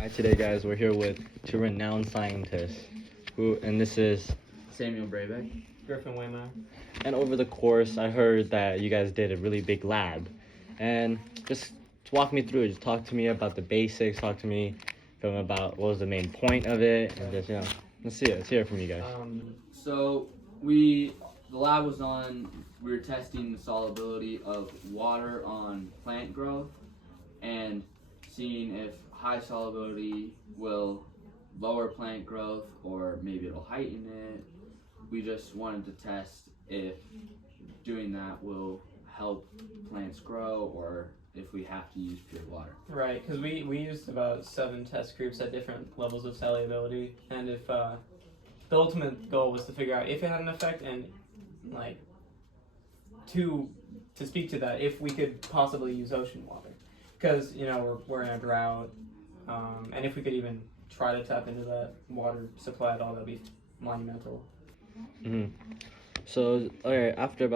Hi, today, guys. We're here with two renowned scientists, and this is Samuel Brabeck. Griffin Waymeyer. And over the course, I heard that you guys did a really big lab, and just walk me through it. Just talk to me about the basics. Talk to me from about what was the main point of it, and just let's hear it from you guys. So the lab was on. We were testing the solubility of water on plant growth, and seeing if high solubility will lower plant growth or maybe it'll heighten it. We just wanted to test if doing that will help plants grow or if we have to use pure water. Right, because we used about 7 test groups at different levels of solubility, and if the ultimate goal was to figure out if it had an effect, and like to speak to that, if we could possibly use ocean water, because we're in a drought, and if we could even try to tap into that water supply at all, that'd be monumental. Mm-hmm. So, okay, after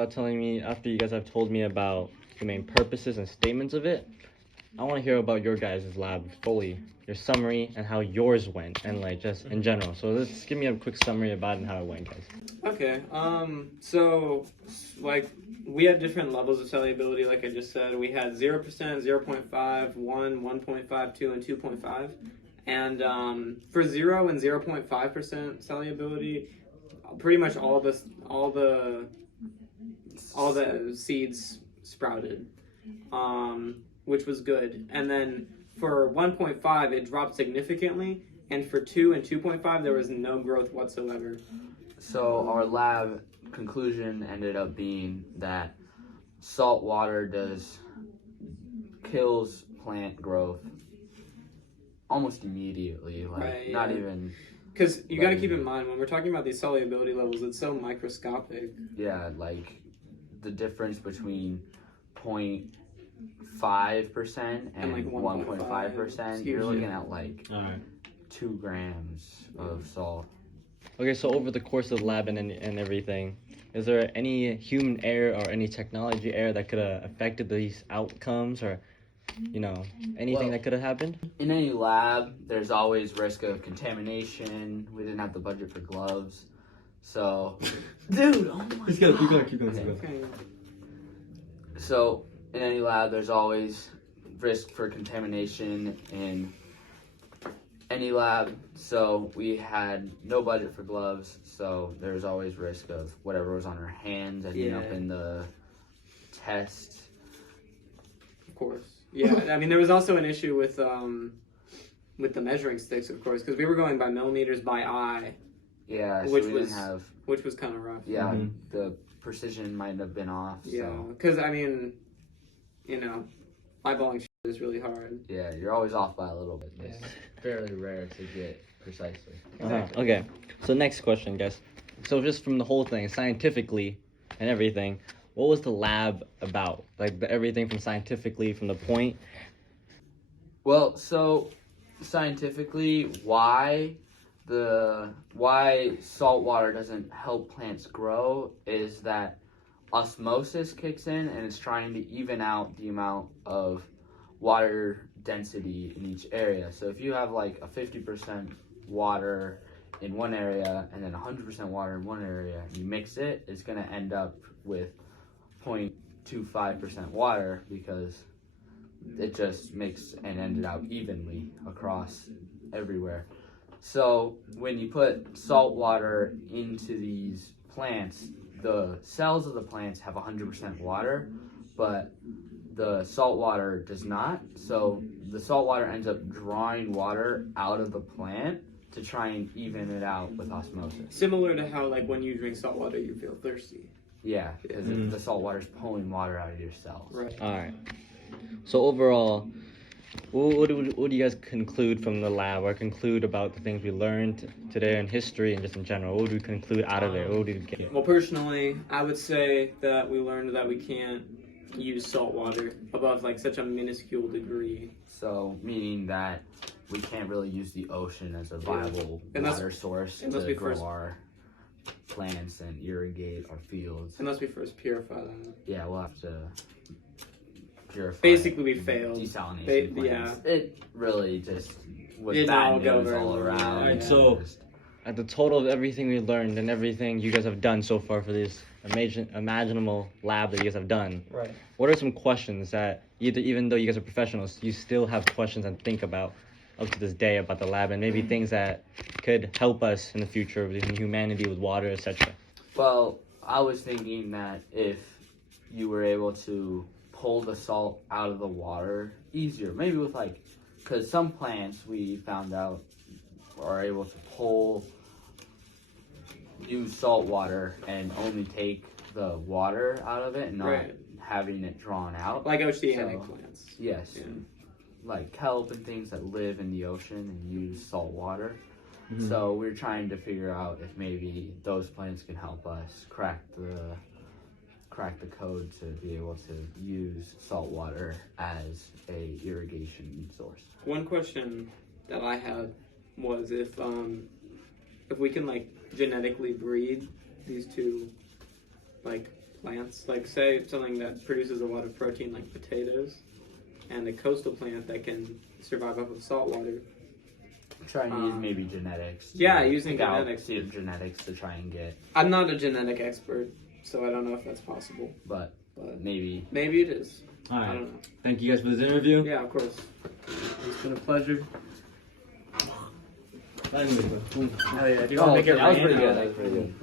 you guys have told me about the main purposes and statements of it, I want to hear about your guys' lab fully, your summary and how yours went, and like just in general. So let's give me a quick summary about it and how it went, guys. Okay, so like we had different levels of solubility, like I just said. We had 0%, 0.5, 1, 1.5, 2, and 2.5. And for 0 and 0.5% solubility, pretty much all the seeds sprouted, which was good. And then for 1.5, it dropped significantly, and for 2 and 2.5, there was no growth whatsoever. So our lab conclusion ended up being that salt water kills plant growth almost immediately, like right, yeah. Not even. Because you got to keep in mind, when we're talking about these solubility levels, it's so microscopic. Yeah, like the difference between 0.5% and like 1.5%, you're looking at like Alright. 2 grams of salt. Okay, so over the course of the lab and everything, is there any human error or any technology error that could have affected these outcomes, or anything that could have happened? In any lab, there's always risk of contamination. We didn't have the budget for gloves, so dude, oh my god. Keep going. So in any lab, there's always risk for contamination in any lab. So we had no budget for gloves, so there was always risk of whatever was on our hands ending up in the test. Of course. Yeah, I mean, there was also an issue with the measuring sticks, of course, because we were going by millimeters by eye. Yeah, which so we didn't have. Which was kind of rough. Yeah, mm-hmm. The precision might have been off. Yeah, because I mean, eyeballing is really hard. Yeah, you're always off by a little bit. It's fairly rare to get precisely. Exactly. Okay, so next question, guys. So just from the whole thing, scientifically and everything, what was the lab about? Like everything from scientifically, from the point? Well, so scientifically, why salt water doesn't help plants grow is that osmosis kicks in and it's trying to even out the amount of water density in each area. So if you have like a 50% water in one area and then 100% water in one area, and you mix it, it's going to end up with 0.25% water because it just mixed and ended out evenly across everywhere. So when you put salt water into these plants, the cells of the plants have 100% water, but the salt water does not. So the salt water ends up drawing water out of the plant to try and even it out with osmosis. Similar to how, like, when you drink salt water, you feel thirsty. Yeah, because the salt water is pulling water out of your cells. Right. All right. So overall, what do you guys conclude from the lab, or conclude about the things we learned today in history and just in general? What would we conclude out of it? What would we get? Well, personally, I would say that we learned that we can't use salt water above like such a minuscule degree. So meaning that we can't really use the ocean as a viable water source to grow our plants and irrigate our fields. Unless we first purify them. Yeah, we'll have to purify. Basically, we failed. Desalination plants. Yeah. It really just was Did bad not go news very all well. around. Alright, and so- just- At the total of everything we learned and everything you guys have done so far for this imaginable lab that you guys have done, Right. what are some questions that even though you guys are professionals, you still have questions and think about up to this day about the lab, and maybe things that could help us in the future with humanity, with water, etc. Well, I was thinking that if you were able to pull the salt out of the water easier, maybe with because some plants we found out are able to use salt water and only take the water out of it and not Right. having it drawn out. Like oceanic So- plants. Yes, Yeah. like kelp and things that live in the ocean and use salt water. Mhm. So we're trying to figure out if maybe those plants can help us crack the code to be able to use salt water as a irrigation source. One question that I had was if we can genetically breed these two plants, say something that produces a lot of protein like potatoes, and a coastal plant that can survive off of salt water. Trying to use maybe genetics. Yeah, using pick out genetics. genetics to try and get, I'm not a genetic expert, so I don't know if that's possible. but But maybe. maybe it is. I Alright, don't know. thank you guys for this interview. Yeah, of course. It's been a pleasure. Anyway, Oh yeah, do you Oh, want to make it that was rain? pretty good. Or- That was pretty good.